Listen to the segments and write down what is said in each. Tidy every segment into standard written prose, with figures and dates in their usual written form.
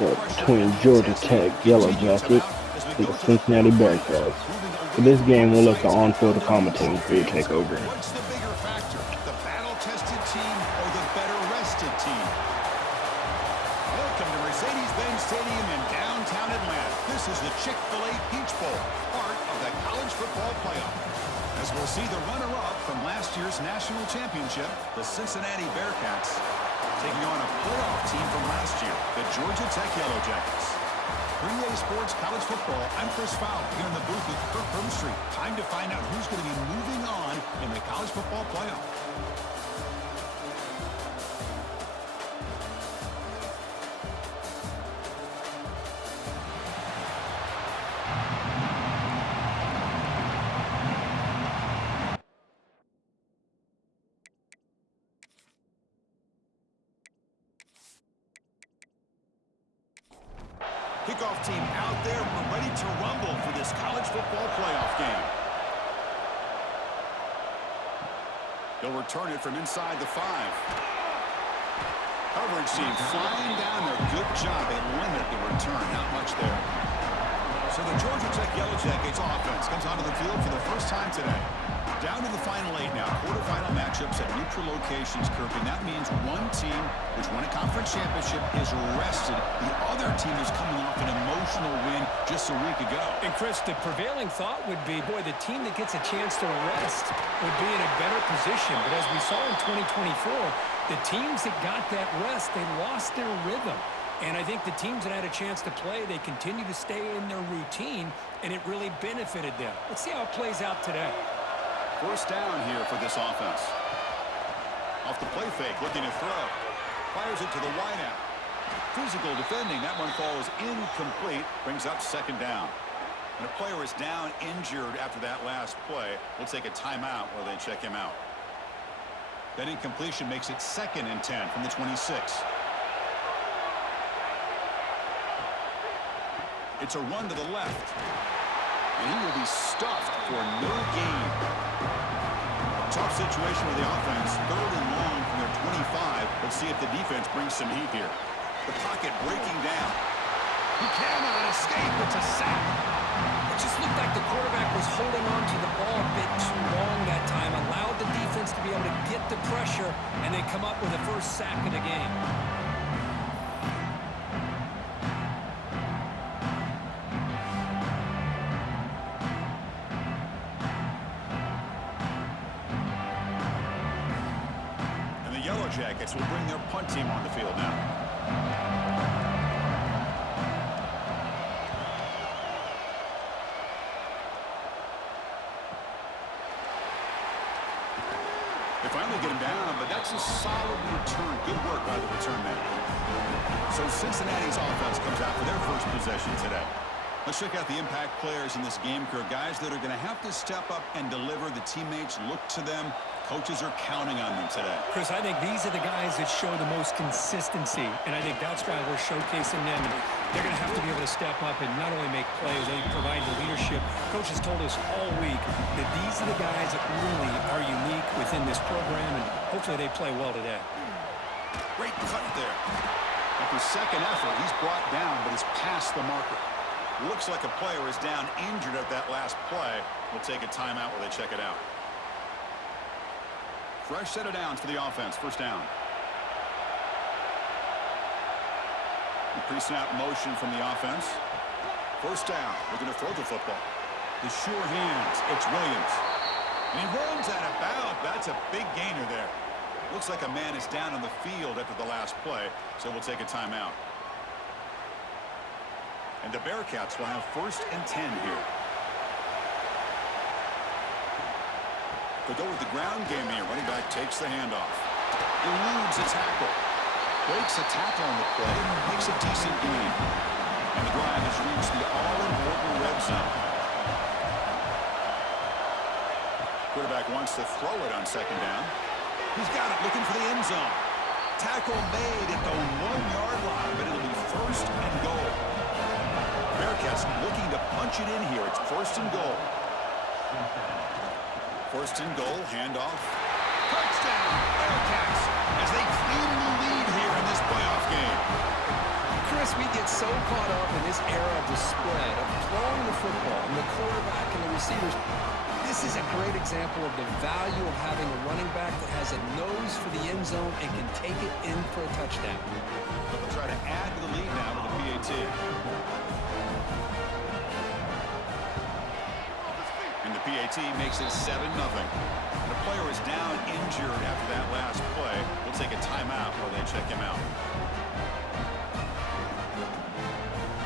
matchup between Georgia Tech Yellowjackets and the Cincinnati Bearcats. For this game, we'll let the on-field commentating crew take over. What's the bigger factor, the battle-tested team or the better-rested team? Welcome to Mercedes-Benz Stadium in downtown Atlanta. This is the Chick-fil-A Peach Bowl, part of the college football playoff. As we'll see the runner-up from last year's national championship, the Cincinnati Bearcats, taking on a playoff team from last year, the Georgia Tech Yellowjackets. 3A Sports College Football, I'm Chris Fowler, here in the booth with Kirk Herbstreit. Time to find out who's going to be moving on in the college football playoff. Kickoff team out there. We're ready to rumble for this college football playoff game. They'll return it from inside the 5. Coverage team flying down there. Good job. They limit the return. Not much there. So the Georgia Tech Yellowjackets offense comes onto the field for the first time today. Down to the final 8 now. Quarterfinal matchups at neutral locations, Kirk, and that means one team which won a conference championship is rested. The other team is coming off an emotional win just a week ago. And Chris, the prevailing thought would be, boy, the team that gets a chance to rest would be in a better position. But as we saw in 2024, the teams that got that rest, they lost their rhythm. And I think the teams that had a chance to play, they continue to stay in their routine, and it really benefited them. Let's see how it plays out today. First down here for this offense. Off the play fake, looking to throw. Fires it to the wideout. Physical defending. That one falls incomplete. Brings up second down. And a player is down injured after that last play. We'll take a timeout while they check him out. That incompletion makes it 2nd and 10 from the 26. It's a run to the left. And he will be stuffed for no gain. Tough situation with the offense. 3rd and long from their 25. Let's see if the defense brings some heat here. The pocket breaking down. He cannot escape. It's a sack. It just looked like the quarterback was holding on to the ball a bit too long that time. Allowed the defense to be able to get the pressure, and they come up with the first sack of the game. Jackets will bring their punt team on the field now. They finally get him down, but that's a solid return. Good work by the return man. So Cincinnati's offense comes out for their first possession today. Let's check out the impact players in this game, Kirk. Guys that are going to have to step up and deliver. The teammates look to them. Coaches are counting on them today. Chris, I think these are the guys that show the most consistency, and I think that's why we're showcasing them. They're going to have to be able to step up and not only make plays, they provide the leadership. Coach has told us all week that these are the guys that really are unique within this program, and hopefully they play well today. Great cut there. After second effort, he's brought down, but he's past the marker. Looks like a player is down injured at that last play. We'll take a timeout while they check it out. Fresh set of downs for the offense. First down. Pre-snap motion from the offense. First down. Looking to throw the football. The sure hands. It's Williams. And he runs out of bounds. That's a big gainer there. Looks like a man is down on the field after the last play, so we'll take a timeout. And the Bearcats will have 1st and 10 here. They go with the ground game here. Running back takes the handoff. Eludes a tackle. Breaks a tackle on the play. Makes a decent gain. And the drive has reached the all-important red zone. Quarterback wants to throw it on second down. He's got it, looking for the end zone. Tackle made at the 1-yard line, but it'll be 1st and goal. Bearcats looking to punch it in here. It's 1st and goal. 1st and goal, handoff. Touchdown, Bearcats, as they claim the lead here in this playoff game. Chris, we get so caught up in this era of the spread, of throwing the football, and the quarterback and the receivers. This is a great example of the value of having a running back that has a nose for the end zone and can take it in for a touchdown. They'll try to add to the lead now with the PAT. And the PAT makes it 7-0. The player is down injured after that last play. We'll take a timeout while they check him out.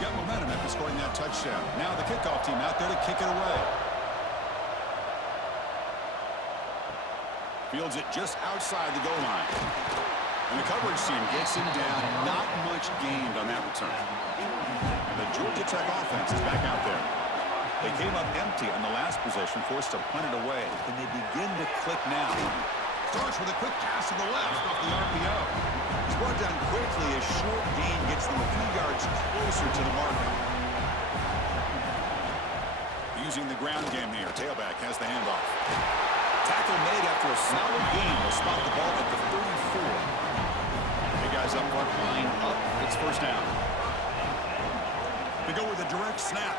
Got momentum after scoring that touchdown. Now the kickoff team out there to kick it away. Fields it just outside the goal line. And the coverage team gets him down. Not much gained on that return. And the Georgia Tech offense is back out there. They came up empty on the last possession, forced to punt it away. And they begin to click now. Starts with a quick pass to the left off the RPO. It's brought down quickly as short gain gets them a few yards closer to the mark. Using the ground game here. Tailback has the handoff. Tackle made after a solid gain. Will spot the ball at the 34. The guys up front line up. It's first down. They go with a direct snap.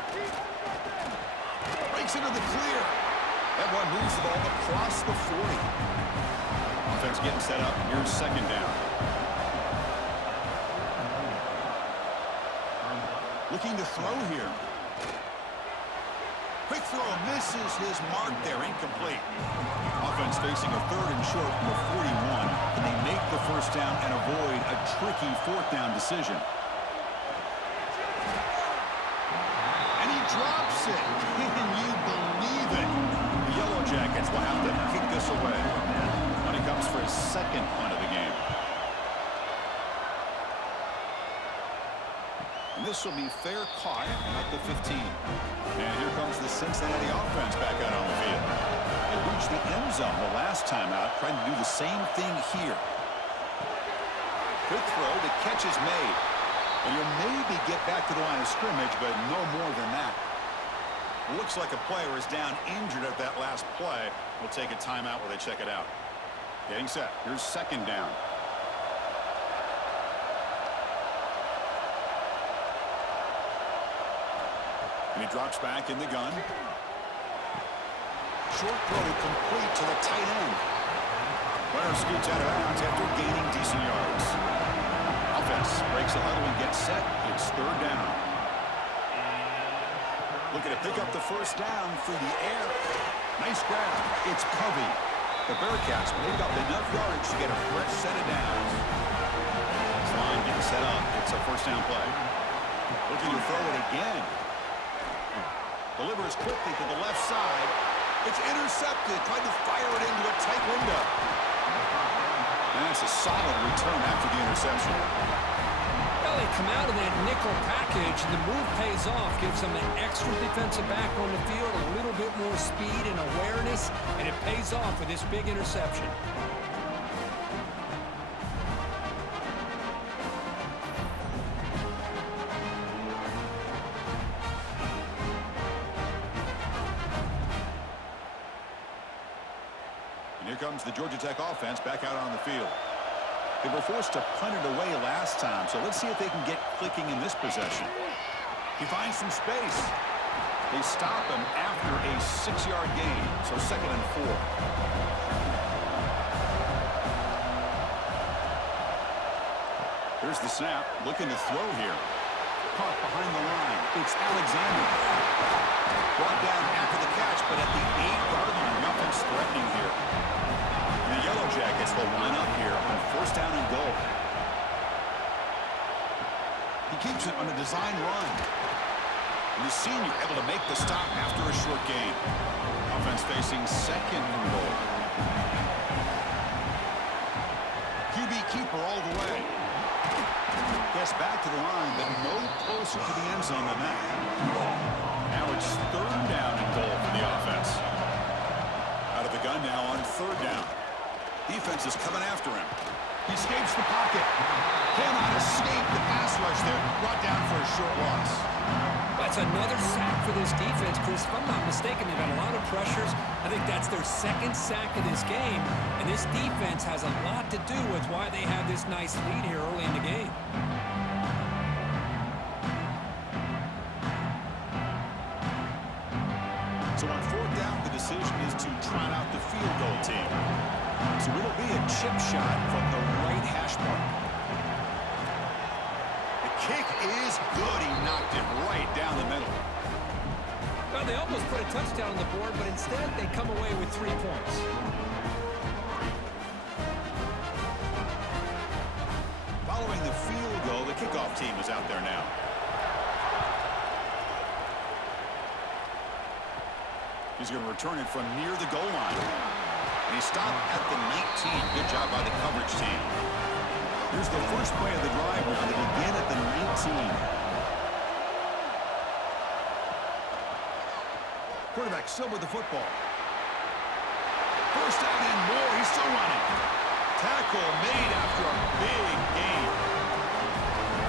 Breaks into the clear. That one moves the ball across the 40. Offense getting set up. Here's second down. Looking to throw here. Quick throw misses his mark there. Incomplete. Offense facing a 3rd and short from the 41. Can they make the first down and avoid a tricky 4th down decision? And he drops it. Can you believe it? The Yellowjackets will have to kick this away when he comes for his second punt of the game. And this will be fair caught at the 15. And here comes the Cincinnati offense back out on the field. They reached the end zone the last time out, trying to do the same thing here. Quick throw, the catch is made. And you'll maybe get back to the line of scrimmage, but no more than that. Looks like a player is down injured at that last play. We'll take a timeout while they check it out. Getting set. Here's second down. And he drops back in the gun. Short throw complete to the tight end. Runner scoots out of bounds after gaining decent yards. Offense breaks the huddle and gets set. It's third down. Looking to pick up the first down through the air. Nice grab. It's Covey. The Bearcats make up enough yardage to get a fresh set of downs. This line getting set up. It's a first down play. Looking to throw it again. Delivers quickly to the left side. It's intercepted. Tried to fire it into a tight window. And that's a solid return after the interception. Well, they come out of that nickel package, and the move pays off. Gives them an extra defensive back on the field, a little bit more speed and awareness, and it pays off with this big interception. Here comes the Georgia Tech offense back out on the field. They were forced to punt it away last time, so let's see if they can get clicking in this possession. He finds some space. They stop him after a 6-yard gain, so 2nd and 4. Here's the snap, looking to throw here. Caught behind the line. It's Alexander. Brought down after the catch, but at the 8-yard line, nothing's threatening here. The Yellowjackets will line up here on first down and goal. He keeps it on a design run. And the senior able to make the stop after a short gain. Offense facing 2nd and goal. QB keeper all the way. Gets back to the line, but no closer to the end zone than that. Now it's 3rd down and goal for the offense. Out of the gun now on 3rd down. Defense is coming after him. He escapes the pocket. Cannot escape the pass rush there. Brought down for a short loss. That's another sack for this defense, Chris. If I'm not mistaken, they've got a lot of pressures. I think that's their 2nd sack of this game. And this defense has a lot to do with why they have this nice lead here early in the game. So on fourth down, the decision is to trot out the field goal team. So it'll be a chip shot from the right hash mark. The kick is good. He knocked it right down the middle. Well, they almost put a touchdown on the board, but instead they come away with 3 points. Following the field goal, the kickoff team is out there now. He's going to return it from near the goal line. And he stopped at the 19. Good job by the coverage team. Here's the first play of the drive now. They begin at the 19. Quarterback still with the football. First down and more. He's still running. Tackle made after a big gain.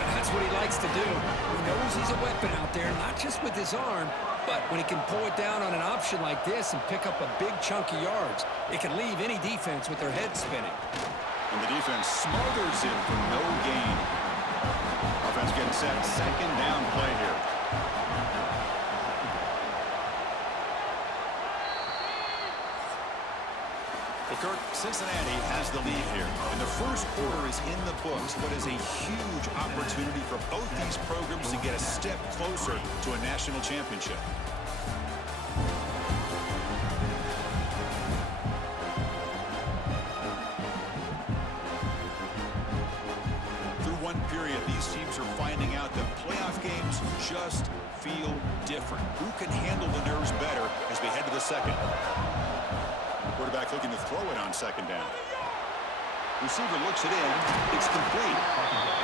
And that's what he likes to do. He knows he's a weapon out there, not just with his arm, but when he can pull it down on an option like this and pick up a big chunk of yards, it can leave any defense with their head spinning. And the defense smothers him for no gain. Offense getting set. Second down play here. Well, Kirk, Cincinnati has the lead here. And the first quarter is in the books. What is a huge opportunity for both these programs to get a step closer to a national championship. Through one period, these teams are finding out that playoff games just feel different. Who can handle the nerves better as we head to the second? Quarterback looking to throw it on second down. Receiver looks it in. It's complete.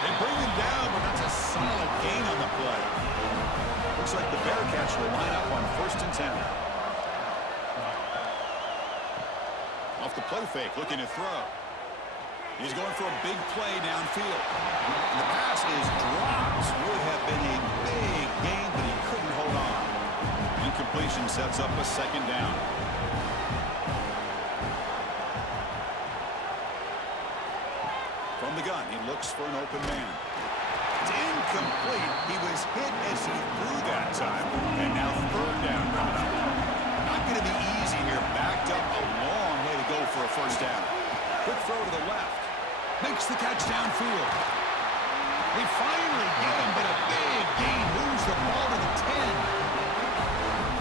They bring him down, but that's a solid gain on the play. Looks like the Bearcats will line up on 1st and 10. Off the play fake, looking to throw. He's going for a big play downfield. And the pass is dropped. Would have been a big gain, but he couldn't hold on. Incompletion sets up a second down. From the gun, he looks for an open man. It's incomplete. He was hit as he threw that time. And now third down coming up. Not going to be easy here. Backed up a long way to go for a first down. Quick throw to the left. Makes the catch downfield. They finally get him, but a big gain moves the ball to the 10.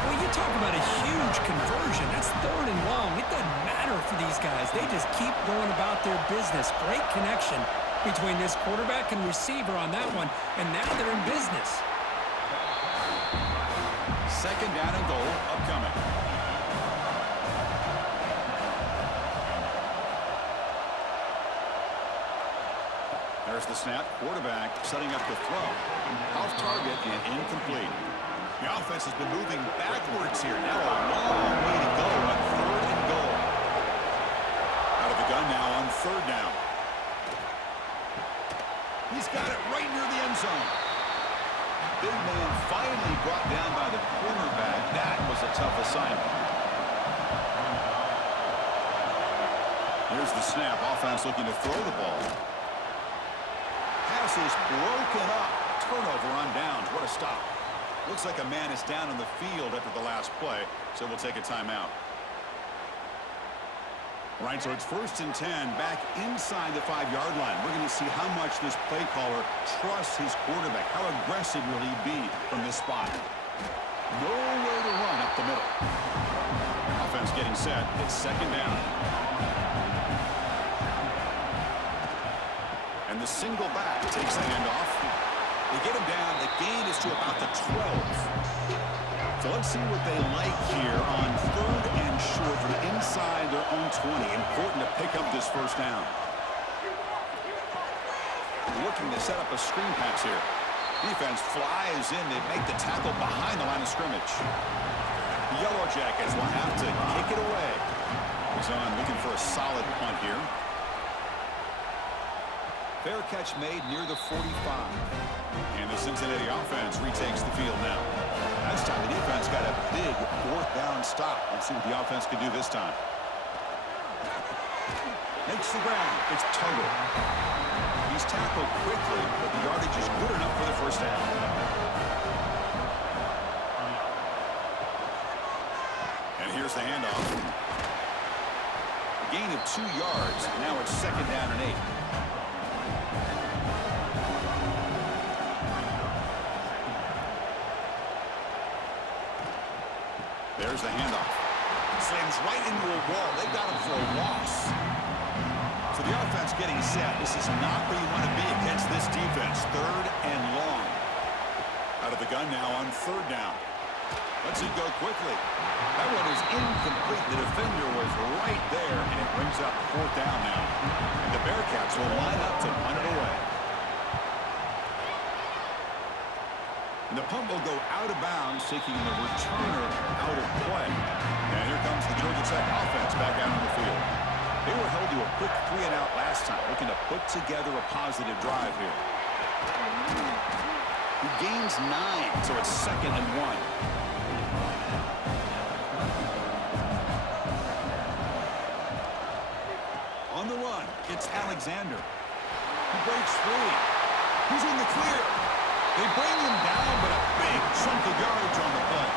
Well, you talk about a huge conversion. That's 3rd and long. It doesn't matter for these guys. They just keep going about their business. Great connection between this quarterback and receiver on that one, and now they're in business. Second down and goal upcoming. There's the snap. Quarterback setting up the throw. Off target and incomplete. The offense has been moving backwards here. Now a long way to go on 3rd and goal. Out of the gun now on 3rd down. He's got it right near the end zone. Big man finally brought down by the cornerback. That was a tough assignment. Here's the snap. Offense looking to throw the ball. Pass is broken up. Turnover on downs. What a stop. Looks like a man is down on the field after the last play, so we'll take a timeout. All right, so it's 1st and 10 back inside the 5-yard line. We're going to see how much this play caller trusts his quarterback. How aggressive will he be from this spot? Nowhere to run up the middle. Offense getting set. It's second down. And the single back takes the handoff. They get him down. The gain is to about the 12. So let's see what they like here on 3rd and short from inside their own 20. Important to pick up this first down. Looking to set up a screen pass here. Defense flies in. They make the tackle behind the line of scrimmage. The Yellowjackets will have to kick it away. He's on looking for a solid punt here. Fair catch made near the 45. And the Cincinnati offense retakes the field now. Last time the defense got a big 4th down stop. Let's see what the offense can do this time. Makes the ground. It's Tuttle. He's tackled quickly, but the yardage is good enough for the first down. There's the handoff. A gain of 2 yards. Now it's 2nd down and 8. There's the handoff. Slams right into a wall. They've got him for a loss. So the offense getting set. This is not where you want to be against this defense. 3rd and long. Out of the gun now on 3rd down. Let's it go quickly. That one is incomplete. The defender was right there, and it brings up 4th down now. And the Bearcats will line up to punt it away. And the punt will go out of bounds, taking the returner out of play. And here comes the Georgia Tech offense back out on the field. They were held to a quick 3-and-out last time, looking to put together a positive drive here. He gains 9, so it's 2nd and 1. On the run, it's Alexander. He breaks free. He's in the clear. They bring him down, but a big chunk of yardage on the play.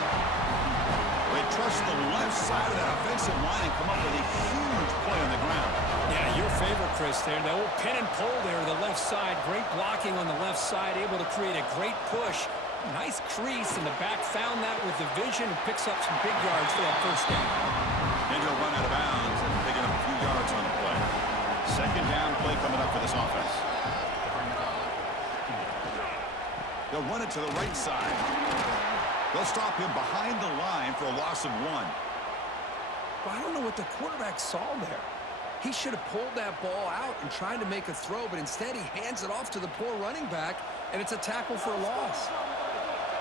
They trust the left side of that offensive line and come up with a huge play on the ground. Yeah, your favorite, Chris, there. The old pin and pull there to the left side. Great blocking on the left side, able to create a great push. Nice crease, and the back found that with the vision and picks up some big yards for that 1st down. And he'll run out of bounds and picking up a few yards on the play. 2nd down play coming up for this offense. They'll run it to the right side. They'll stop him behind the line for a loss of 1. Well, I don't know what the quarterback saw there. He should have pulled that ball out and tried to make a throw, but instead he hands it off to the poor running back, and it's a tackle for a loss.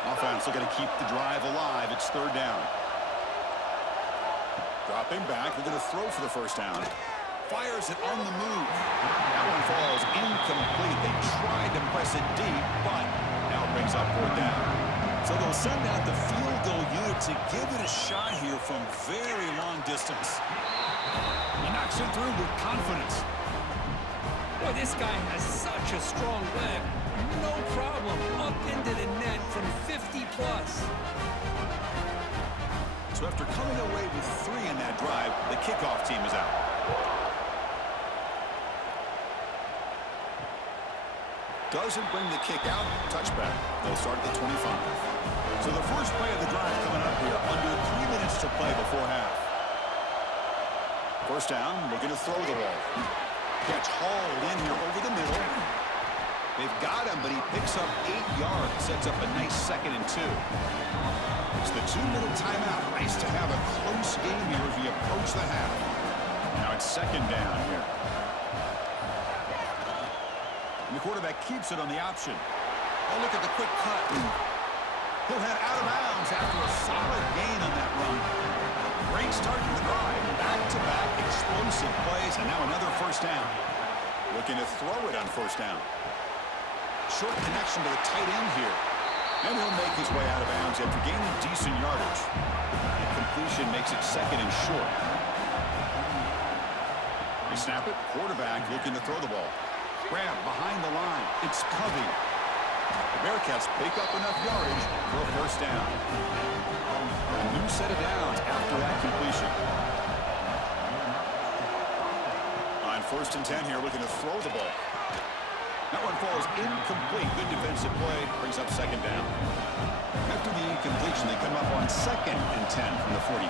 Offense looking to keep the drive alive. It's 3rd down. Dropping back. They're going to throw for the 1st down. Fires it on the move. That one falls incomplete. They tried to press it deep, but now it brings up 4th down. So they'll send out the field goal unit to give it a shot here from very long distance. He knocks it through with confidence. Boy, this guy has such a strong leg. No problem. Up into the net from 50+. So after coming away with 3 in that drive, the kickoff team is out. Doesn't bring the kick out. Touchback. They'll start at the 25. So the first play of the drive coming up here. Under 3 minutes to play before half. 1st down. Looking to throw the ball. Gets hauled in here over the middle. They've got him, but he picks up 8 yards. Sets up a nice 2nd and 2. It's the 2-minute timeout. Nice to have a close game here as we approach the half. Now it's 2nd down here. And the quarterback keeps it on the option. Oh, look at the quick cut. He'll head out of bounds after a solid gain on that run. Great start to the drive. Back-to-back explosive plays, and now another 1st down. Looking to throw it on 1st down. Short connection to the tight end here. And he'll make his way out of bounds after gaining decent yardage. And completion makes it 2nd and short. They snap it. Quarterback looking to throw the ball. Grab behind the line. It's Covey. The Bearcats pick up enough yardage for a 1st down. A new set of downs after that completion. On 1st and 10 here, looking to throw the ball. That one falls incomplete. Good defensive play. Brings up 2nd down. After the incompletion, they come up on 2nd and 10 from the 45.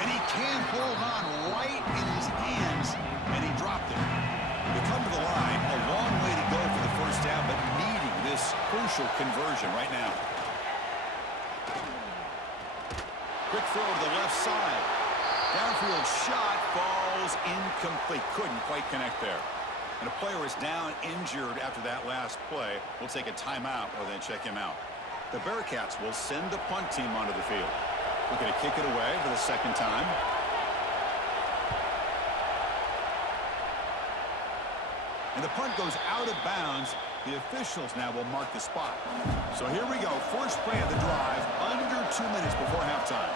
And he can hold on right in his hands, and he dropped it. They come to the line. A long way to go for the 1st down, but needing this crucial conversion right now. Quick throw to the left side. Downfield shot falls incomplete. Couldn't quite connect there. And a player is down injured after that last play. We'll take a timeout or then check him out. The Bearcats will send the punt team onto the field. We're going to kick it away for the 2nd time. And the punt goes out of bounds. The officials now will mark the spot. So here we go. First play of the drive, under 2 minutes before halftime.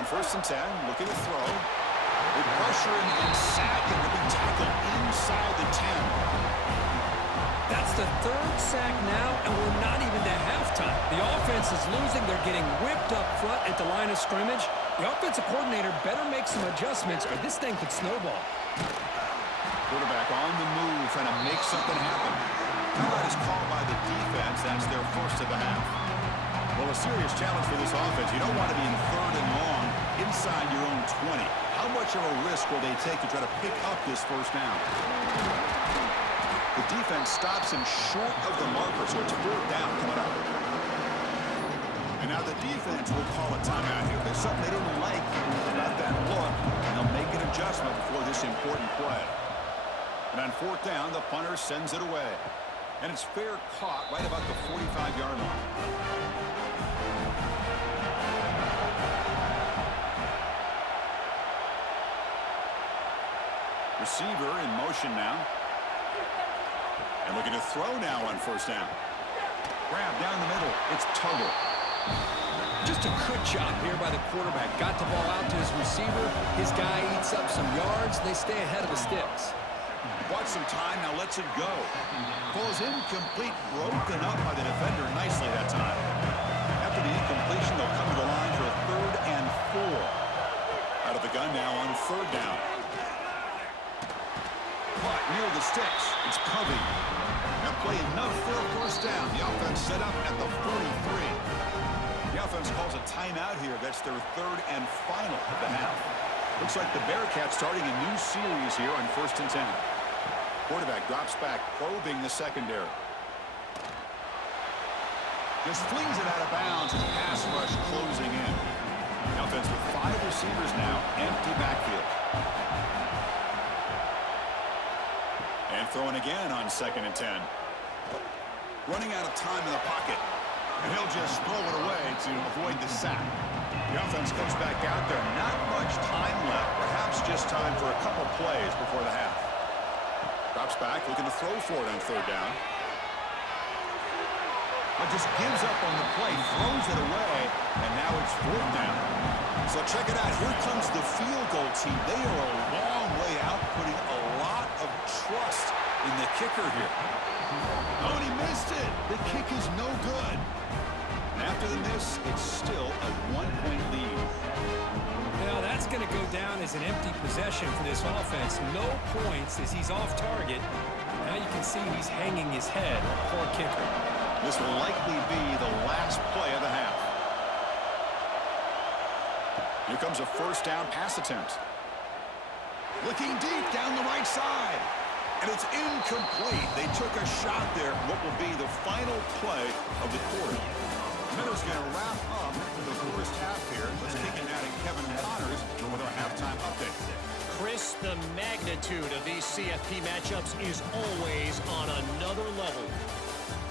On 1st and 10, looking to throw. They pressure him and sack him to be tackled inside the 10. That's the third sack now, and we're not even to halftime. The offense is losing. They're getting whipped up front at the line of scrimmage. The offensive coordinator better make some adjustments, or this thing could snowball. Quarterback on the move, trying to make something happen. That is called by the defense. That's their first of the half. Well, a serious challenge for this offense. You don't want to be in third and long inside your own 20. How much of a risk will they take to try to pick up this first down? The defense stops him short of the marker, so it's fourth down coming up. And now the defense will call a timeout here. There's something they didn't like about that look, and they'll make an adjustment before this important play. And on fourth down, the punter sends it away. And it's fair caught right about the 45-yard line. Receiver in motion now. And looking to throw now on first down. Grab down the middle. It's Tuggle. Just a good job here by the quarterback. Got the ball out to his receiver. His guy eats up some yards. They stay ahead of the sticks. Bought some time, now lets it go. Falls incomplete, broken up by the defender nicely that time. After the incompletion, they'll come to the line for a 3rd and 4. Out of the gun now on 3rd down. Caught near the sticks. It's Covey. That play enough for a first down. The offense set up at the 43. The offense calls a timeout here. That's their 3rd and final of the half. Looks like the Bearcats starting a new series here on 1st and 10. Quarterback drops back, probing the secondary. Just flings it out of bounds as pass rush closing in. The offense with 5 receivers now, empty backfield. And throwing again on 2nd and 10. Running out of time in the pocket. And he'll just throw it away to avoid the sack. The offense comes back out there. Not much time left. Perhaps just time for a couple plays before the half. Drops back, looking to throw for it on 3rd down. But just gives up on the play, throws it away, and now it's 4th down. So check it out. Here comes the field goal team. They are a long way out, putting a lot of trust in the kicker here. Oh, and he missed it. The kick is no good. And after the miss, it's still a 1-point lead. Now that's going to go down as an empty possession for this offense. No points as he's off target. Now you can see he's hanging his head. Poor kicker. This will likely be the last play of the half. Here comes a first down pass attempt. Looking deep down the right side. And it's incomplete. They took a shot there. What will be the final play of the quarter. Miller's going to wrap up the first half here. Let's kick it now to Kevin Connors with our halftime update. Chris, the magnitude of these CFP matchups is always on another level.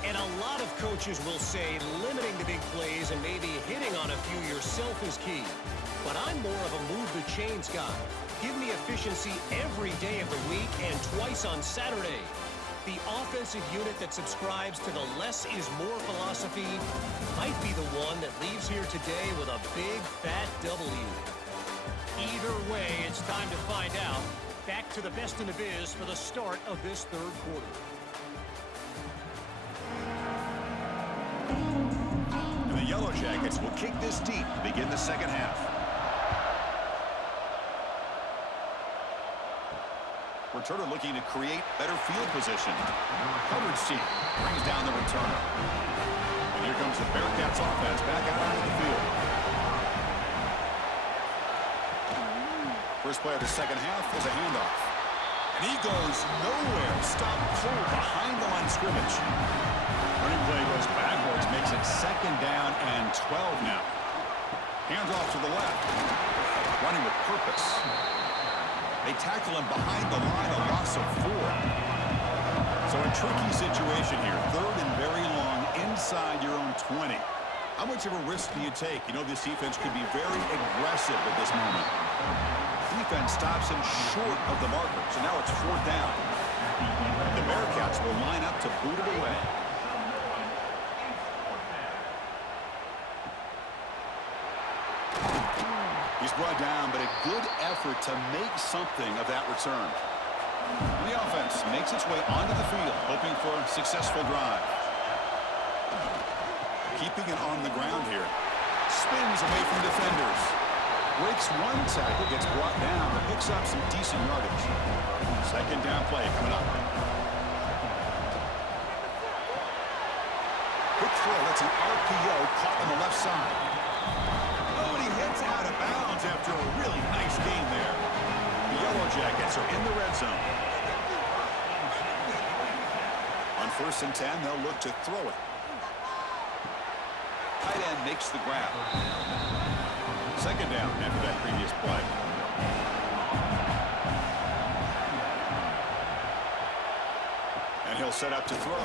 And a lot of coaches will say limiting the big plays and maybe hitting on a few yourself is key. But I'm more of a move the chains guy. Give me efficiency every day of the week and twice on Saturday. The offensive unit that subscribes to the less is more philosophy might be the one that leaves here today with a big fat W. Either way, it's time to find out. Back to the best in the biz for the start of this 3rd quarter. And the Yellowjackets will kick this deep to begin the 2nd half. Returner looking to create better field position. Coverage team brings down the returner. And here comes the Bearcats offense back out onto the field. First play of the 2nd half is a handoff. And he goes nowhere. Stop cold behind the line of scrimmage. Running play goes backwards, makes it 2nd down and 12 now. Hands off to the left. Running with purpose. They tackle him behind the line, a loss of 4. So a tricky situation here. 3rd and very long inside your own 20. How much of a risk do you take? You know this defense could be very aggressive at this moment. Defense stops him short of the marker, so now it's 4th down. The Bearcats will line up to boot it away. He's brought down, but a good effort to make something of that return. And the offense makes its way onto the field, hoping for a successful drive. Keeping it on the ground here. Spins away from defenders. Breaks one tackle, gets brought down, but picks up some decent yardage. Second down play coming up. Quick throw, that's an RPO caught on the left side. Oh, and he hits out of bounds after a really nice game there. The Yellowjackets are in the red zone. On 1st and 10, they'll look to throw it. Tight end makes the grab. Second down after that previous play. And he'll set up to throw.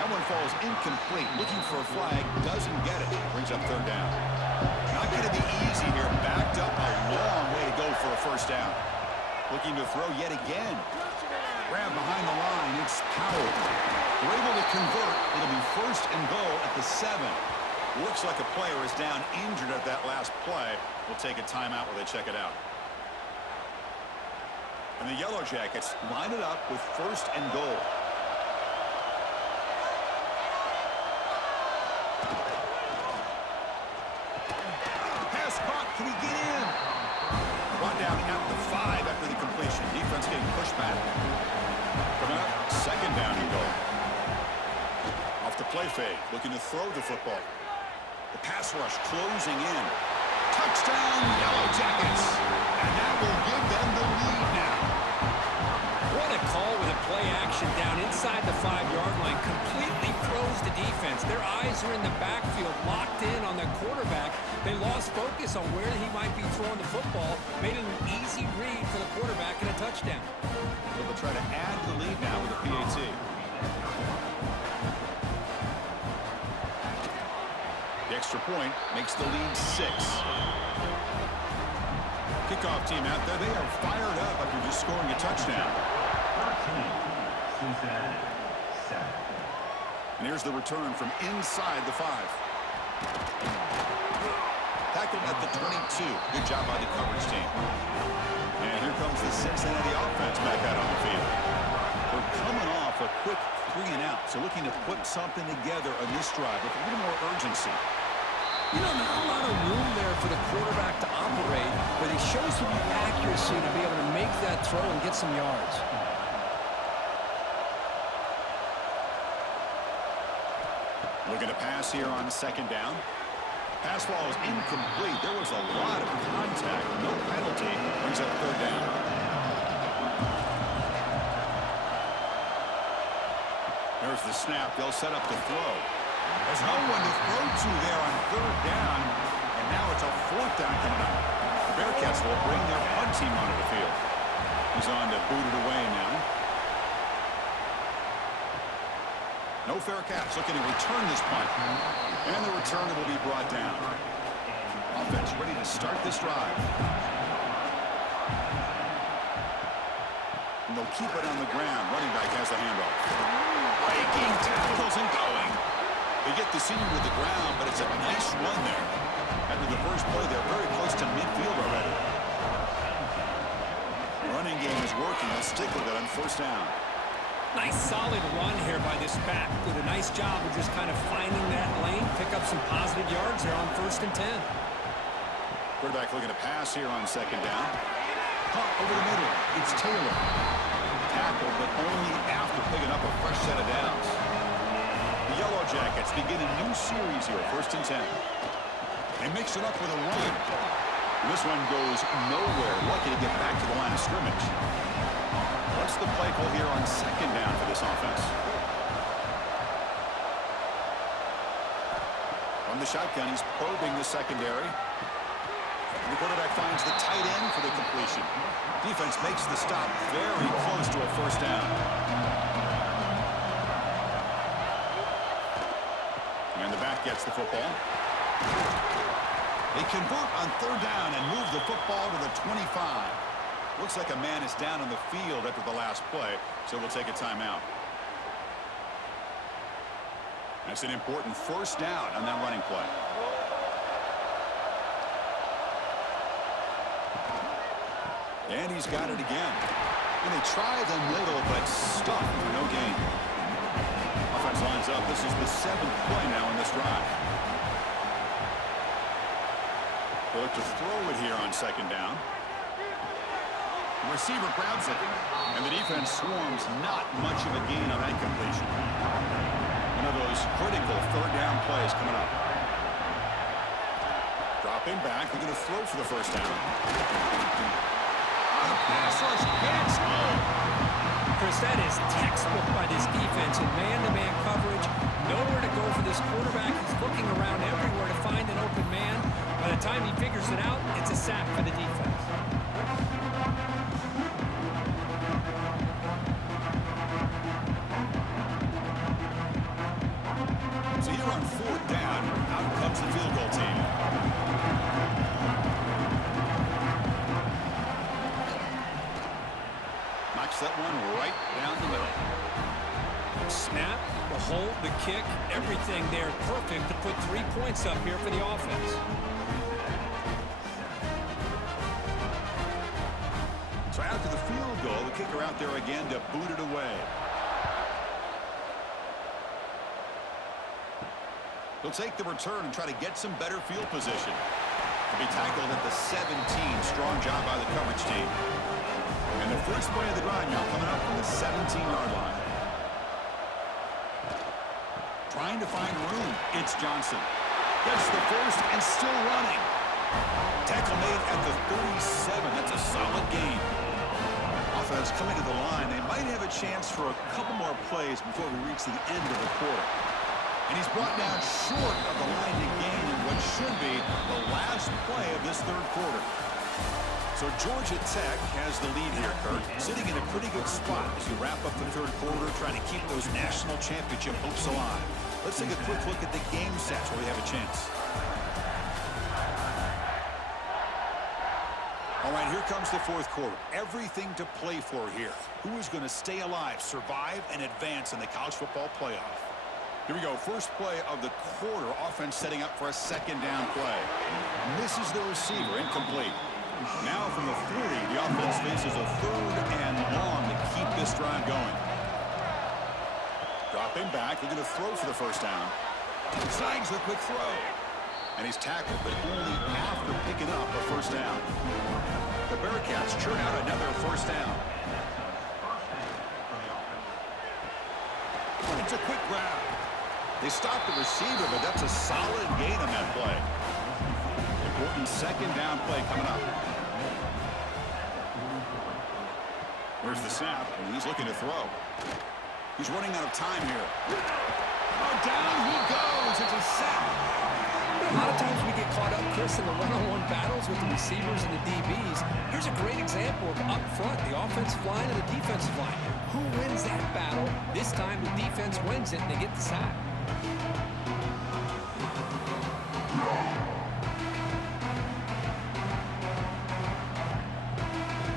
That one falls incomplete. Looking for a flag. Doesn't get it. Brings up 3rd down. Not going to be easy here. Backed up a long way to go for a 1st down. Looking to throw yet again. Grab behind the line. It's Powell. They're able to convert. It'll be 1st and goal at the 7. Looks like a player is down injured at that last play. We'll take a timeout while they check it out. And the Yellowjackets line it up with 1st and goal. Pass caught. Can he get in? Brought down at the 5 after the completion. Defense getting pushed back. Coming up, 2nd down and goal. Off the play fake, looking to throw the football. The pass rush closing in. Touchdown, Yellowjackets. And that will give them the lead now. What a call with a play action down inside the 5-yard line. Completely throws the defense. Their eyes are in the backfield, locked in on the quarterback. They lost focus on where he might be throwing the football. Made it an easy read for the quarterback and a touchdown. So they'll try to add to the lead now with a PAT. The extra point makes the lead 6. Kickoff team out there. They are fired up after just scoring a touchdown. And here's the return from inside the 5. Tackled at the 22. Good job by the coverage team. And here comes the Cincinnati offense back out on the field. They're coming off a quick 3-and-out, so looking to put something together on this drive with a little more urgency. You know, not a lot of room there for the quarterback to operate, but he shows some accuracy to be able to make that throw and get some yards. Looking to pass here on 2nd down. Pass ball is incomplete. There was a lot of contact. No penalty. Brings up 3rd down. There's the snap. They'll set up the throw. There's no one to throw to there on 3rd down. And now it's a 4th down coming up. The Bearcats will bring their punt team onto the field. He's on to boot it away now. No fair catch. Looking to return this punt. And the return will be brought down. Offense ready to start this drive. And they'll keep it on the ground. Running back has the handoff. Breaking tackles and going. They get the senior to the ground, but it's a nice run there. After the first play, they're very close to midfield already. Running game is working. They'll stick with it on 1st down. Nice solid run here by this back. Did a nice job of just kind of finding that lane, pick up some positive yards there on 1st and 10. Quarterback looking to pass here on 2nd down. Caught over the middle. It's Taylor. Tackled, but only after picking up a fresh set of downs. The Yellowjackets begin a new series here, 1st and 10. They mix it up with a run. This one goes nowhere. Lucky to get back to the line of scrimmage. What's the play call here on 2nd down for this offense? From the shotgun, he's probing the secondary. And the quarterback finds the tight end for the completion. Defense makes the stop very close to a 1st down. And the back gets the football. They convert on 3rd down and move the football to the 25. Looks like a man is down on the field after the last play, so we'll take a timeout. That's an important 1st down on that running play. And he's got it again. And they try the middle, but stuck for no gain. Offense lines up. This is the 7th play now in this drive. They look to throw it here on 2nd down. The receiver grabs it, and the defense swarms. Not much of a gain on that completion. One of those critical 3rd down plays coming up. Dropping back, they're going to throw for the 1st down. Pass rush gets home. Chris, that is textbook by this defense in man-to-man coverage. Nowhere to go for this quarterback. He's looking around everywhere to find an open man. By the time he figures it out, it's a sack for the defense. So here on 4th down, out comes the field goal team. Knocks that one right down the middle. Snap, the hold, the kick, everything there perfect to put 3 points up here for the offense. So after the field goal, the kicker out there again to boot it away. He'll take the return and try to get some better field position. To be tackled at the 17. Strong job by the coverage team. And the first play of the drive now coming up from the 17-yard line. Trying to find room. It's Johnson. Gets the first and still running. Tackle made at the 37. That's a solid gain. Offense coming to the line. They might have a chance for a couple more plays before we reach the end of the quarter. And he's brought down short of the line to gain in what should be the last play of this 3rd quarter. So Georgia Tech has the lead here, Kurt, sitting in a pretty good spot as we wrap up the 3rd quarter, trying to keep those national championship hopes alive. Let's take a quick look at the game sets where we have a chance. All right, here comes the 4th quarter. Everything to play for here. Who is going to stay alive, survive, and advance in the college football playoff? Here we go. First play of the quarter. Offense setting up for a 2nd down play. Misses the receiver. Incomplete. Now from the 40, the offense faces a 3rd and long to keep this drive going. Dropping back. They're going to throw for the 1st down. Snags the quick throw. And he's tackled, but only after picking up a 1st down. The Bearcats churn out another 1st down. It's a quick grab. They stop the receiver, but that's a solid gain on that play. Important 2nd down play coming up. Here's the snap, and he's looking to throw. He's running out of time here. Oh, down he goes. It's a sack. A lot of times we get caught up, Chris, in the one-on-one battles with the receivers and the DBs. Here's a great example of up front, the offensive line and the defensive line. Who wins that battle? This time the defense wins it, and they get the sack.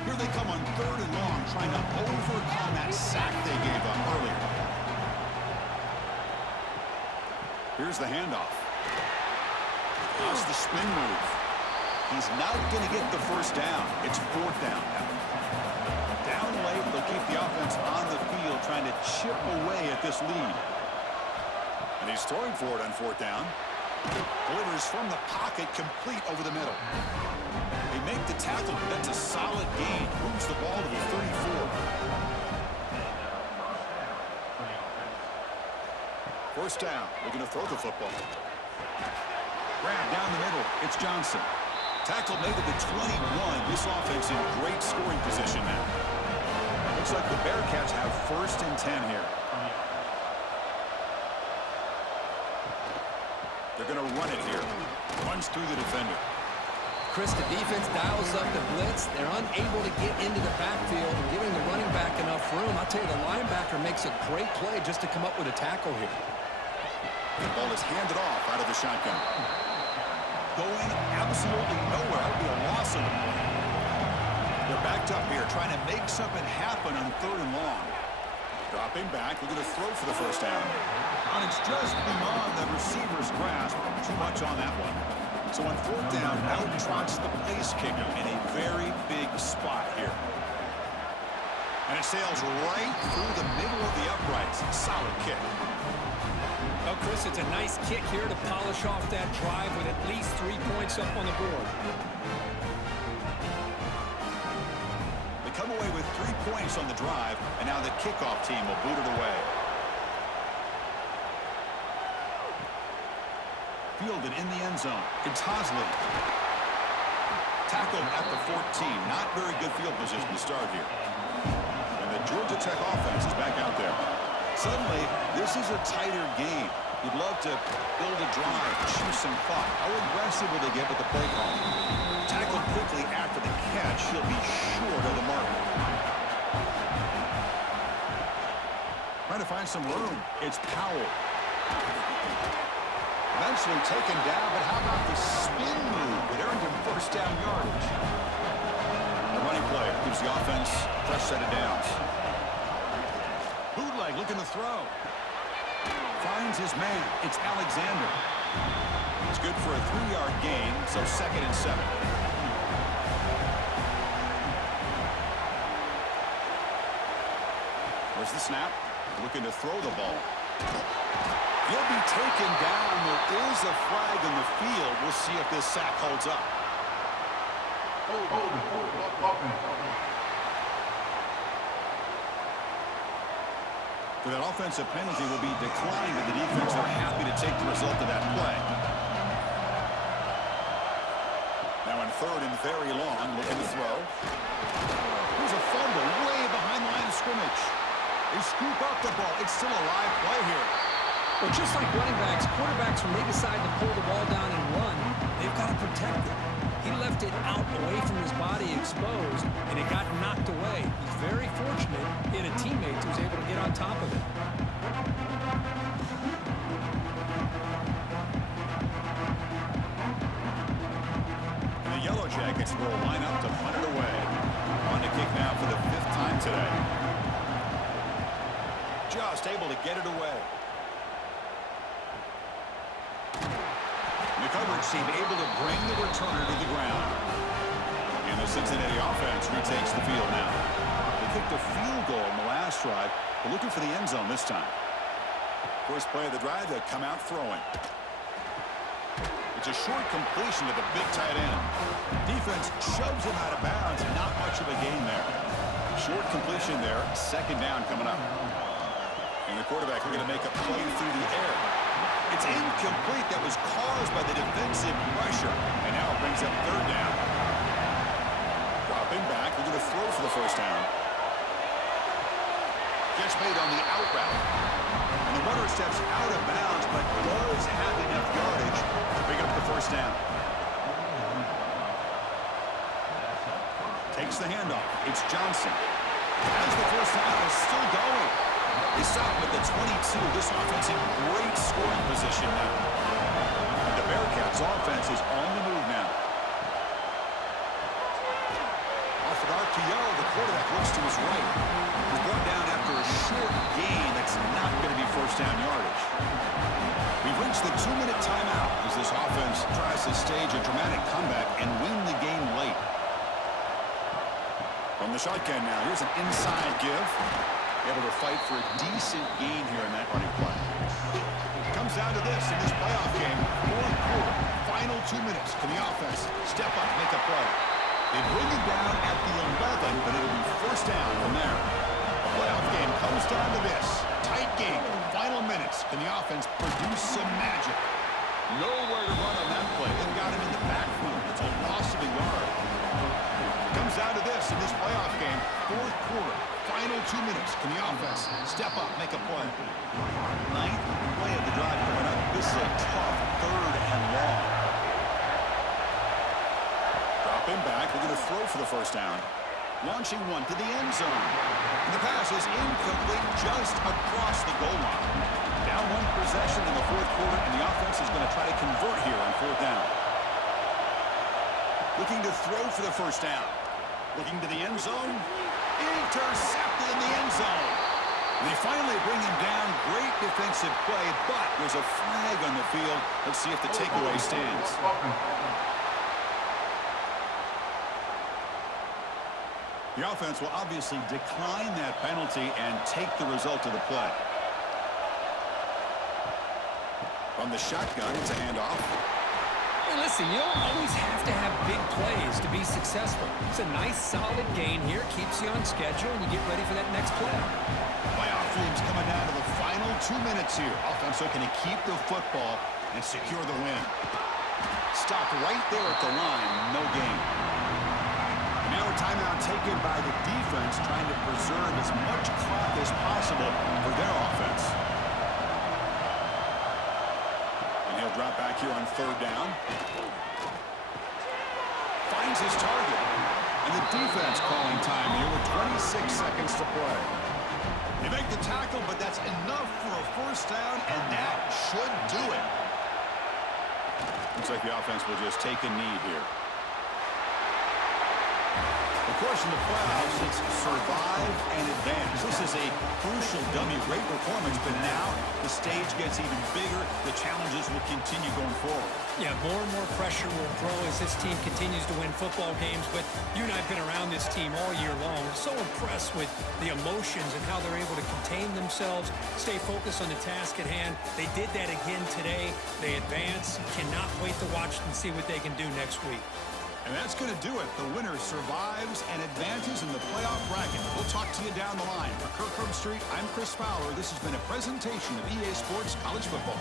Here they come on 3rd and long, trying to overcome that sack they gave up earlier. Here's the handoff. Here's the spin move. He's not going to get the 1st down. It's 4th down now. Down late, they'll keep the offense on the field, trying to chip away at this lead. And he's throwing for it on 4th down. Delivers from the pocket, complete over the middle. They make the tackle, but that's a solid gain. Moves the ball to the 34. 1st down. They're going to throw the football. Grab down the middle. It's Johnson. Tackle made at the 21. This offense in great scoring position now. Looks like the Bearcats have 1st and 10 here. They're going to run it here. Runs through the defender. Chris, the defense dials up the blitz. They're unable to get into the backfield and giving the running back enough room. I'll tell you, the linebacker makes a great play just to come up with a tackle here. The ball is handed off out of the shotgun. Going absolutely nowhere. That would be a loss of the play. They're backed up here, trying to make something happen on 3rd and long. Dropping back, we're going to throw for the 1st down. And it's just beyond the receiver's grasp. Too much on that one. So on 4th down, out trots the place kicker in a very big spot here. And it sails right through the middle of the uprights. Solid kick. Well, Chris, it's a nice kick here to polish off that drive with at least 3 points up on the board. They come away with 3 points on the drive, and now the kickoff team will boot it away. Fielded in the end zone. It's Hosley. Tackled at the 14. Not very good field position to start here. And the Georgia Tech offense is back out there. Suddenly, this is a tighter game. You'd love to build a drive, choose some clock. How aggressive will they get with the play call? Tackled quickly after the catch. He'll be short of the mark. Trying to find some room. It's Powell. Eventually taken down, but how about the spin move? It earned him first down yardage. The running play gives the offense a fresh set of downs. Bootleg looking to throw. Finds his man. It's Alexander. It's good for a 3-yard gain, so 2nd and 7. There's the snap. Looking to throw the ball. He'll be taken down. There is a flag in the field. We'll see if this sack holds up. For that offensive penalty will be declined, and the defense are happy to take the result of that play. Now in 3rd and very long, looking to throw. Here's a fumble way behind the line of scrimmage. They scoop up the ball. It's still a live play here. Well, just like running backs, quarterbacks, when they decide to pull the ball down and run, they've got to protect it. He left it out away from his body exposed, and it got knocked away. He's very fortunate he had a teammate who was able to get on top of it. And the Yellowjackets will line up to punt it away. On to kick now for the 5th time today. Just able to get it away. The coverage team able to bring the returner to the ground. And the Cincinnati offense retakes the field now. They kicked a field goal in the last drive. They're looking for the end zone this time. First play of the drive, they come out throwing. It's a short completion to the big tight end. Defense shoves him out of bounds. Not much of a gain there. Short completion there. 2nd down coming up. And the quarterback looking to make a play through the air. It's incomplete. That was caused by the defensive pressure. And now it brings up 3rd down. Dropping back. We're going to throw for the 1st down. Catch made on the out route. And the runner steps out of bounds, but does have enough yardage to pick up the 1st down. Takes the handoff. It's Johnson. As the 1st down is still going. They stop at the 22. This offense in great scoring position now. And the Bearcats offense is on the move now. Off an RPO, the quarterback looks to his right. He's brought down after a short gain that's not going to be 1st down yardage. We've reached the 2-minute timeout as this offense tries to stage a dramatic comeback and win the game late. From the shotgun now, here's an inside give. Able to fight for a decent gain here in that running play. Comes down to this in this playoff game. 4th quarter, final 2 minutes. Can the offense step up, make a play? They bring it down at the 11, but it'll be 1st down from there. The playoff game comes down to this. Tight game, final minutes. Can the offense produce some magic? Nowhere to run on that play. They've got him in the backfield. It's a loss of a yard. It comes down to this in this playoff game. 4th quarter. Final 2 minutes. Can the offense step up, make a play? 9th play of the drive coming up. This is a tough 3rd and long. Dropping back. We're going to throw for the 1st down. Launching one to the end zone. And the pass is incomplete just across the goal line. Down 1 possession in the 4th quarter, and the offense is going to try to convert here on 4th down. Looking to throw for the 1st down. Looking to the end zone. Intercepted in the end zone. They finally bring him down. Great defensive play, but there's a flag on the field. Let's see if the takeaway stands. The offense will obviously decline that penalty and take the result of the play. From the shotgun, it's a handoff. Hey, listen, you don't always have to have big plays to be successful. It's a nice, solid gain here. Keeps you on schedule, and you get ready for that next play. Playoff dreams coming down to the final 2 minutes here. Offense looking to keep the football and secure the win. Stopped right there at the line. No gain. And now a timeout taken by the defense, trying to preserve as much clock as possible for their offense. And he'll drop back here on 3rd down. Finds his target. And the defense calling time here with 26 seconds to play. They make the tackle, but that's enough for a 1st down, and that should do it. Looks like the offense will just take a knee here. Of course, in the playoffs, it's survive and advance. This is a crucial W. Great performance, but now the stage gets even bigger. The challenges will continue going forward. Yeah, more and more pressure will grow as this team continues to win football games. But you and I have been around this team all year long. I'm so impressed with the emotions and how they're able to contain themselves, stay focused on the task at hand. They did that again today. They advance. Cannot wait to watch and see what they can do next week. And that's going to do it. The winner survives and advances in the playoff bracket. We'll talk to you down the line. For Kirk Herbstreit, I'm Chris Fowler. This has been a presentation of EA Sports College Football.